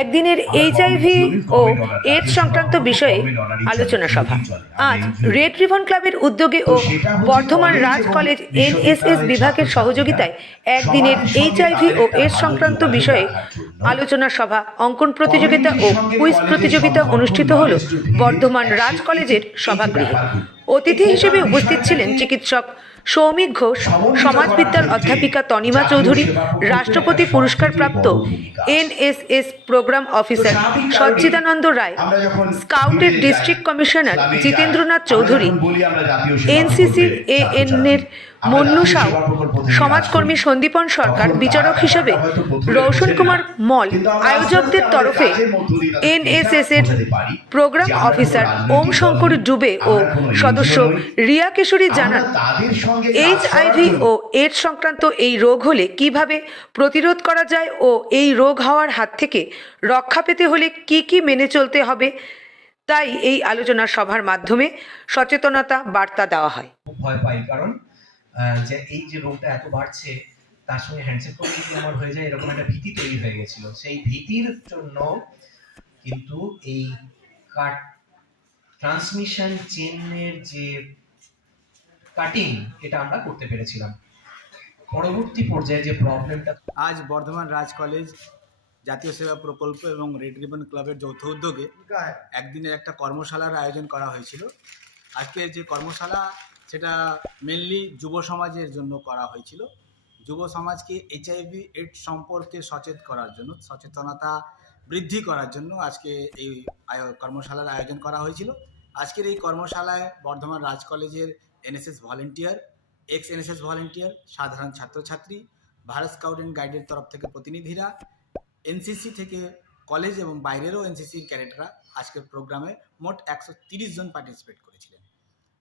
একদিনের এইচআইভি ও এইডস সংক্রান্ত বিষয়ে আলোচনা সভা। আজ রেড রিভন ক্লাবের উদ্যোগে ও বর্ধমান রাজ কলেজ এনএসএস বিভাগের সহযোগিতায় একদিনের এইচআইভি ও এইডস সংক্রান্ত বিষয়ে আলোচনা সভা অঙ্কন প্রতিযোগিতা ও কুইজ প্রতিযোগিতা অনুষ্ঠিত হল বর্ধমান রাজ কলেজের সভাগৃহে। অতিথি হিসেবে উপস্থিত ছিলেন চিকিৎসক সৌমিক ঘোষ সমাজবিদ্যার অধ্যাপিকা তনিমা চৌধুরী রাষ্ট্রপতি পুরস্কারপ্রাপ্ত NSS program officer Sachchidananda Roy স্কাউটের district commissioner Jitendranath Chowdhury NCC AN এর মন্নু সাউ সমাজকর্মী সন্দীপন সরকার বিচারক হিসেবে রৌশন কুমার মল আয়োজকদের তরফে এনএসএস এর প্রোগ্রাম অফিসার ওম শঙ্কর ডুবে ও সদস্য রিয়া কেশরী জানান এইচআইভি ও এইডস সংক্রান্ত এই রোগ হলে কীভাবে প্রতিরোধ করা যায় ও এই রোগ হওয়ার হাত থেকে রক্ষা পেতে হলে কি কি মেনে চলতে হবে তাই এই আলোচনা সভার মাধ্যমে সচেতনতা বার্তা দেওয়া হয়। ভয় পাই কারণ যে এই যে রোগটা এত বাড়ছে তার সঙ্গে হ্যান্ডশেক করলে যদি আমার হয়ে যায় এরকম একটা ভীতি তৈরি হয়ে গেছিল। সেই ভীতির জন্য কিন্তু এই কাট ট্রান্সমিশন চেনের যে কাটিং এটা আমরা করতে পেরেছিলাম। পরবর্তী পর্যায়ে যে প্রবলেমটা আজ বর্ধমান রাজ কলেজ জাতীয় সেবা প্রকল্প এবং রেড রিবন ক্লাবের যৌথ উদ্যোগে একদিনের একটা কর্মশালার আয়োজন করা হয়েছিল। আজকে যে কর্মশালা সেটা মেনলি যুব সমাজের জন্য করা হয়েছিল। যুব সমাজকে এইচআইভি এইডস সম্পর্কে সচেত করার জন্য, সচেতনতা বৃদ্ধি করার জন্য আজকে এই কর্মশালার আয়োজন করা হয়েছিল। আজকের এই কর্মশালায় বর্ধমান রাজ কলেজের NSS volunteer ex NSS volunteer সাধারণ ছাত্রছাত্রী ভারত স্কাউট অ্যান্ড গাইডের তরফ থেকে প্রতিনিধিরা এনসিসি থেকে কলেজ এবং বাইরেরও এনসিসির ক্যাডেটরা আজকের প্রোগ্রামে মোট একশো জন পার্টিসিপেট করেছিলেন।